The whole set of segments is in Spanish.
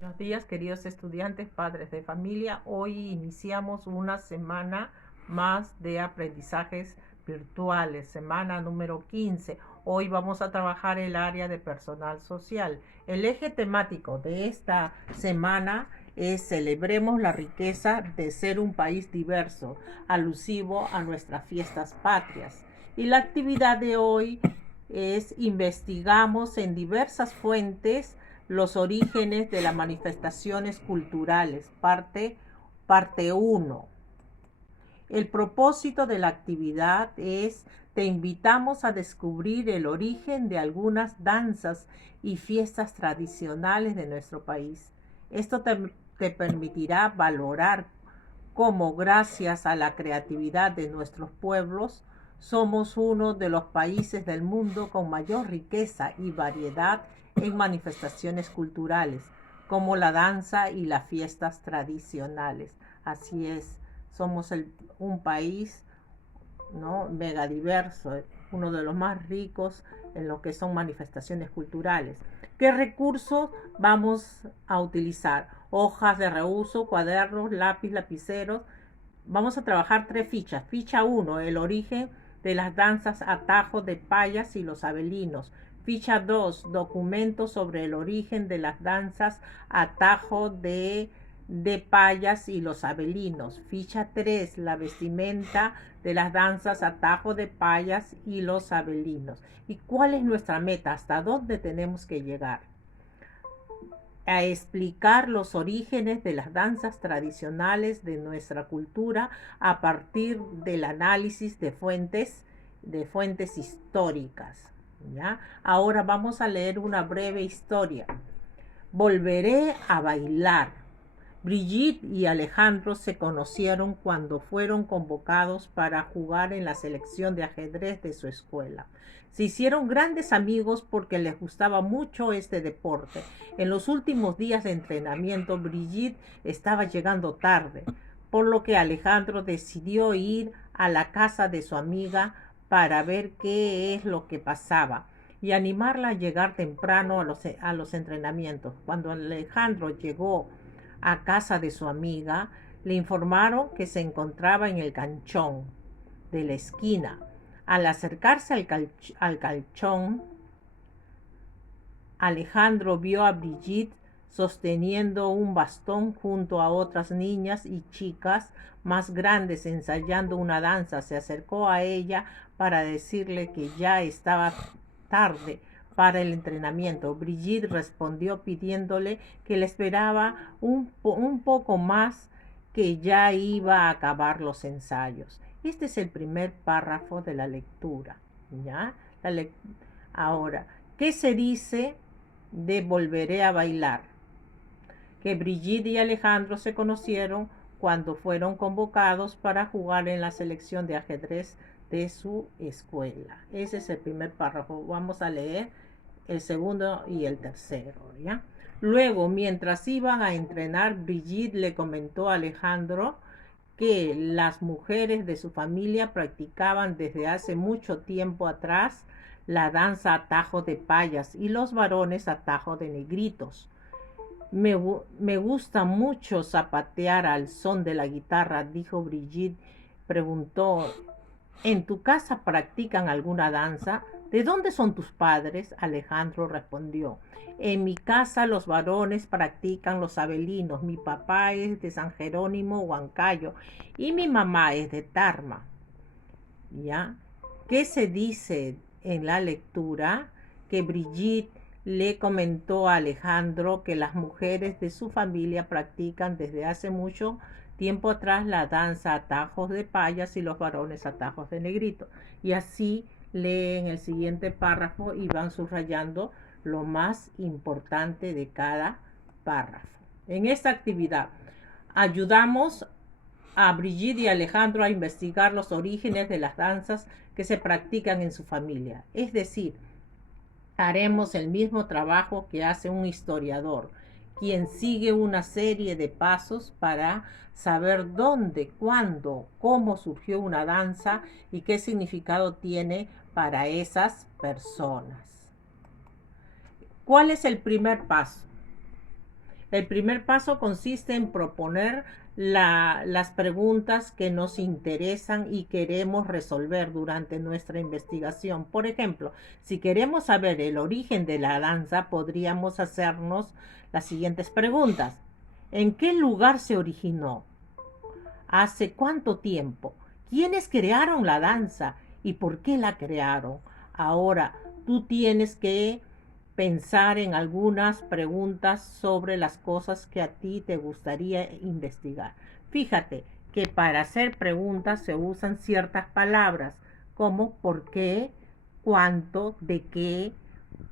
Buenos días, queridos estudiantes, padres de familia. Hoy iniciamos una semana más de aprendizajes virtuales, semana número 15. Hoy vamos a trabajar el área de personal social. El eje temático de esta semana es Celebremos la riqueza de ser un país diverso, alusivo a nuestras fiestas patrias. Y la actividad de hoy es investigamos en diversas fuentes los orígenes de las manifestaciones culturales, parte 1. El propósito de la actividad es: te invitamos a descubrir el origen de algunas danzas y fiestas tradicionales de nuestro país. Esto te permitirá valorar cómo, gracias a la creatividad de nuestros pueblos, somos uno de los países del mundo con mayor riqueza y variedad en manifestaciones culturales, como la danza y las fiestas tradicionales. Así es, somos un país, ¿no?, megadiverso, uno de los más ricos en lo que son manifestaciones culturales. ¿Qué recursos vamos a utilizar? Hojas de reuso, cuadernos, lápiz, lapiceros. Vamos a trabajar 3 fichas. Ficha 1, el origen de las danzas atajos de payas y los abelinos. Ficha 2, documentos sobre el origen de las danzas atajo de payas y los abelinos. Ficha 3, la vestimenta de las danzas atajo de payas y los abelinos. ¿Y cuál es nuestra meta? ¿Hasta dónde tenemos que llegar? A explicar los orígenes de las danzas tradicionales de nuestra cultura a partir del análisis de fuentes históricas. ¿Ya? Ahora vamos a leer una breve historia. Volveré a bailar. Brigitte y Alejandro se conocieron cuando fueron convocados para jugar en la selección de ajedrez de su escuela. Se hicieron grandes amigos porque les gustaba mucho este deporte. En los últimos días de entrenamiento, Brigitte estaba llegando tarde, por lo que Alejandro decidió ir a la casa de su amiga para ver qué es lo que pasaba y animarla a llegar temprano a los entrenamientos. Cuando Alejandro llegó a casa de su amiga, le informaron que se encontraba en el canchón de la esquina. Al acercarse al canchón, Alejandro vio a Brigitte sosteniendo un bastón junto a otras niñas y chicas más grandes ensayando una danza. Se acercó a ella para decirle que ya estaba tarde para el entrenamiento. Brigitte respondió pidiéndole que le esperaba un poco más, que ya iba a acabar los ensayos. Este es el primer párrafo de la lectura. ¿Ya? Ahora, ¿qué se dice de Volveré a bailar? Que Brigitte y Alejandro se conocieron cuando fueron convocados para jugar en la selección de ajedrez de su escuela. Ese es el primer párrafo. Vamos a leer el segundo y el tercero, ¿ya? Luego, mientras iban a entrenar, Brigitte le comentó a Alejandro que las mujeres de su familia practicaban desde hace mucho tiempo atrás la danza atajo de payas y los varones atajo de negritos. Me gusta mucho zapatear al son de la guitarra, dijo Brigitte. Preguntó: ¿en tu casa practican alguna danza? ¿De dónde son tus padres? Alejandro respondió: en mi casa los varones practican los abelinos. Mi papá es de San Jerónimo, Huancayo, y mi mamá es de Tarma. ¿Ya? ¿Qué se dice en la lectura? Que Brigitte le comentó a Alejandro que las mujeres de su familia practican desde hace mucho tiempo atrás la danza atajos de payas y los varones atajos de negrito. Y así leen el siguiente párrafo y van subrayando lo más importante de cada párrafo. En esta actividad ayudamos a Brigitte y Alejandro a investigar los orígenes de las danzas que se practican en su familia. Es decir, haremos el mismo trabajo que hace un historiador, quien sigue una serie de pasos para saber dónde, cuándo, cómo surgió una danza y qué significado tiene para esas personas. ¿Cuál es el primer paso? El primer paso consiste en proponer las preguntas que nos interesan y queremos resolver durante nuestra investigación. Por ejemplo, si queremos saber el origen de la danza, podríamos hacernos las siguientes preguntas. ¿En qué lugar se originó? ¿Hace cuánto tiempo? ¿Quiénes crearon la danza y por qué la crearon? Ahora, tú tienes que pensar en algunas preguntas sobre las cosas que a ti te gustaría investigar. Fíjate que para hacer preguntas se usan ciertas palabras como por qué, cuánto, de qué.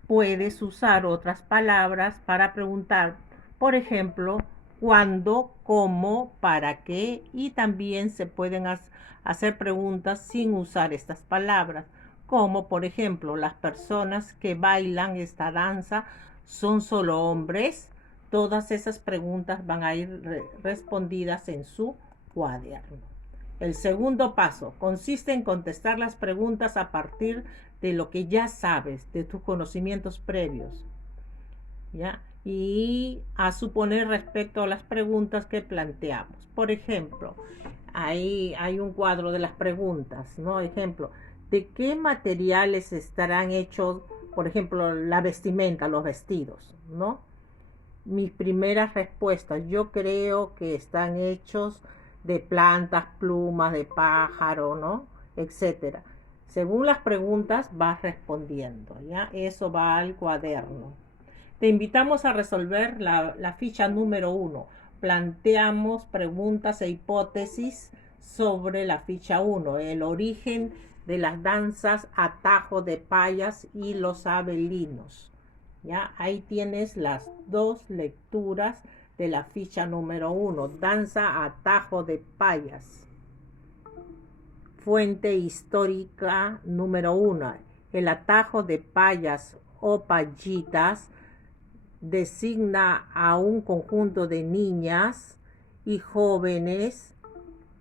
Puedes usar otras palabras para preguntar, por ejemplo, cuándo, cómo, para qué, y también se pueden hacer preguntas sin usar estas palabras, como por ejemplo, las personas que bailan esta danza son solo hombres. Todas esas preguntas van a ir respondidas en su cuaderno. El segundo paso consiste en contestar las preguntas a partir de lo que ya sabes, de tus conocimientos previos, ¿ya? Y a suponer respecto a las preguntas que planteamos. Por ejemplo, ahí hay un cuadro de las preguntas, ¿no? Ejemplo, ¿de qué materiales estarán hechos, por ejemplo, la vestimenta, los vestidos, ¿no? Mis primeras respuestas, yo creo que están hechos de plantas, plumas, de pájaro, ¿no? Etcétera. Según las preguntas vas respondiendo, ¿ya? Eso va al cuaderno. Te invitamos a resolver la ficha número 1. Planteamos preguntas e hipótesis sobre la ficha 1, el origen de las danzas Atajo de Payas y los Abelinos. ¿Ya? Ahí tienes las dos lecturas de la ficha número 1, danza Atajo de Payas. Fuente histórica número 1, el Atajo de Payas o Payitas designa a un conjunto de niñas y jóvenes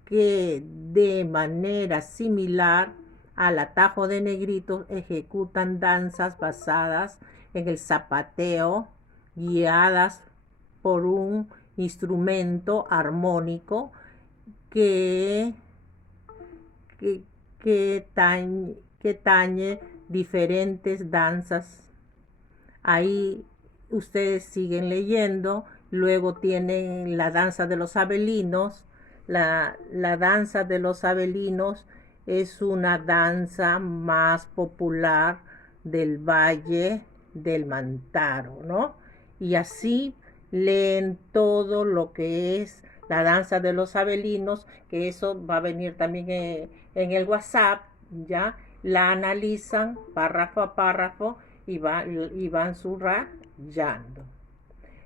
que de manera similar al Atajo de Negritos ejecutan danzas basadas en el zapateo, guiadas por un instrumento armónico que tañe diferentes danzas. Ahí ustedes siguen leyendo. Luego tienen la danza de los abelinos. La danza de los abelinos es una danza más popular del Valle del Mantaro, ¿no? Y así leen todo lo que es la danza de los abelinos, que eso va a venir también en el WhatsApp, ¿ya? La analizan párrafo a párrafo y van subrayando.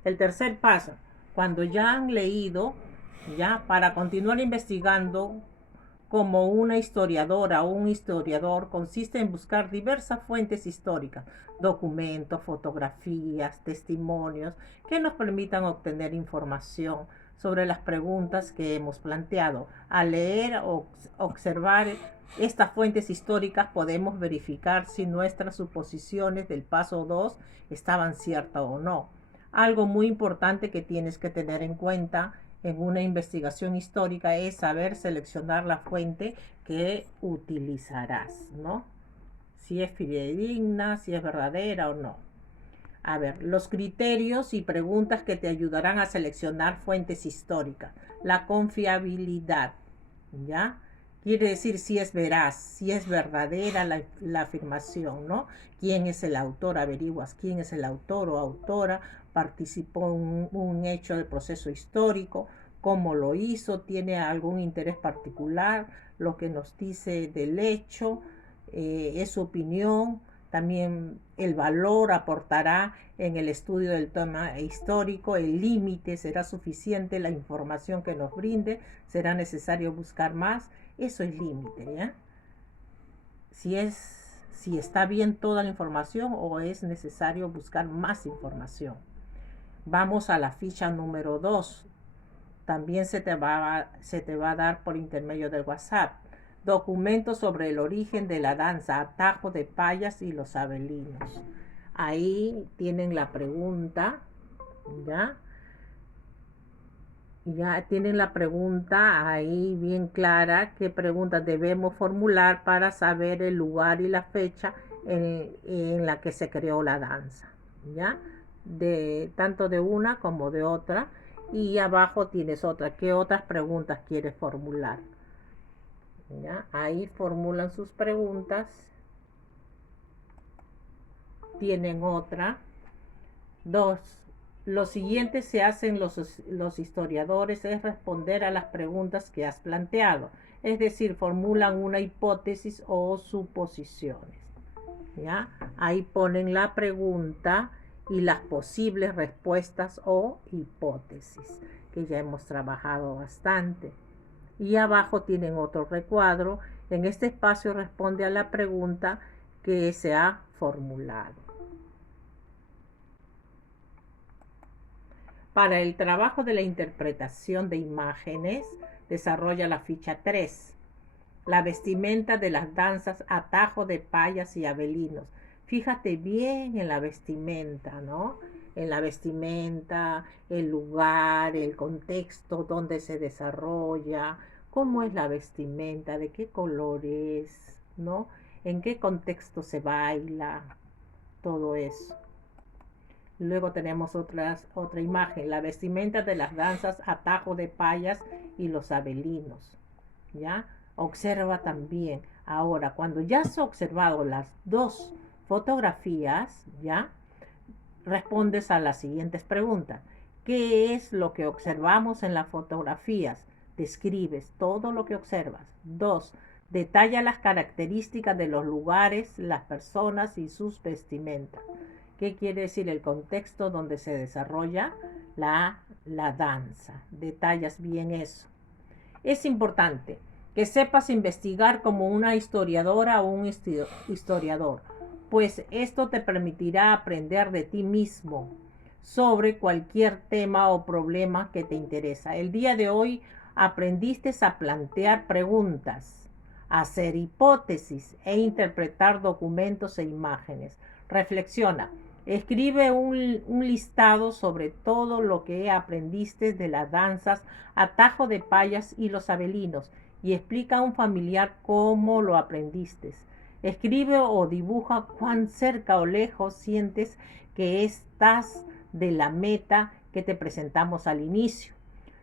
El tercer paso, cuando ya han leído, ya para continuar investigando como una historiadora o un historiador, consiste en buscar diversas fuentes históricas, documentos, fotografías, testimonios que nos permitan obtener información sobre las preguntas que hemos planteado. Al leer o observar estas fuentes históricas podemos verificar si nuestras suposiciones del paso 2 estaban ciertas o no. Algo muy importante que tienes que tener en cuenta en una investigación histórica es saber seleccionar la fuente que utilizarás, ¿no? Si es fidedigna, si es verdadera o no. A ver, los criterios y preguntas que te ayudarán a seleccionar fuentes históricas. La confiabilidad, ¿ya? Quiere decir si es veraz, si es verdadera la afirmación, ¿no? ¿Quién es el autor? Averiguas quién es el autor o autora, participó en un hecho del proceso histórico, cómo lo hizo, tiene algún interés particular, lo que nos dice del hecho, es su opinión. También el valor aportará en el estudio del tema histórico, el límite será suficiente, la información que nos brinde, será necesario buscar más. Eso es límite, ¿ya? Si está bien toda la información o es necesario buscar más información. Vamos a la ficha número 2. También se te va a dar por intermedio del WhatsApp. Documentos sobre el origen de la danza Atajo de Payas y los Abelinos. Ahí tienen la pregunta, ¿ya? Ya tienen la pregunta ahí bien clara, qué preguntas debemos formular para saber el lugar y la fecha en la que se creó la danza, ¿ya? Tanto de una como de otra. Y abajo tienes otra, ¿qué otras preguntas quieres formular? ¿Ya? Ahí formulan sus preguntas. Tienen otra. Dos, lo siguiente se hacen los historiadores es responder a las preguntas que has planteado, es decir, formulan una hipótesis o suposiciones. ¿Ya? Ahí ponen la pregunta y las posibles respuestas o hipótesis, que ya hemos trabajado bastante. Y abajo tienen otro recuadro. En este espacio responde a la pregunta que se ha formulado. Para el trabajo de la interpretación de imágenes, desarrolla la ficha 3. La vestimenta de las danzas atajo de payas y abelinos. Fíjate bien en la vestimenta, ¿no? En la vestimenta, el lugar, el contexto donde se desarrolla, cómo es la vestimenta, de qué color es, ¿no? En qué contexto se baila, todo eso. Luego tenemos otra imagen, la vestimenta de las danzas atajo de payas y los abelinos. ¿Ya? Observa también. Ahora, cuando ya has observado las dos fotografías, ¿ya? Respondes a las siguientes preguntas. ¿Qué es lo que observamos en las fotografías? Describes todo lo que observas. 2. Detalla las características de los lugares, las personas y sus vestimentas. ¿Qué quiere decir el contexto donde se desarrolla la danza? Detallas bien eso. Es importante que sepas investigar como una historiadora o un historiador, pues esto te permitirá aprender de ti mismo sobre cualquier tema o problema que te interesa. El día de hoy aprendiste a plantear preguntas, a hacer hipótesis e interpretar documentos e imágenes. Reflexiona. Escribe un listado sobre todo lo que aprendiste de las danzas atajo de payas y los abelinos y explica a un familiar cómo lo aprendiste. Escribe o dibuja cuán cerca o lejos sientes que estás de la meta que te presentamos al inicio.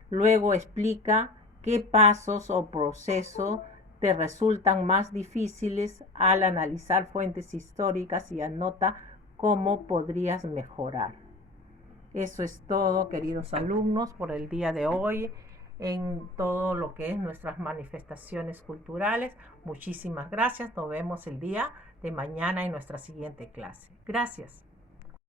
Luego explica qué pasos o procesos te resultan más difíciles al analizar fuentes históricas y anota cómo podrías mejorar. Eso es todo, queridos alumnos, por el día de hoy en todo lo que es nuestras manifestaciones culturales. Muchísimas gracias. Nos vemos el día de mañana en nuestra siguiente clase. Gracias.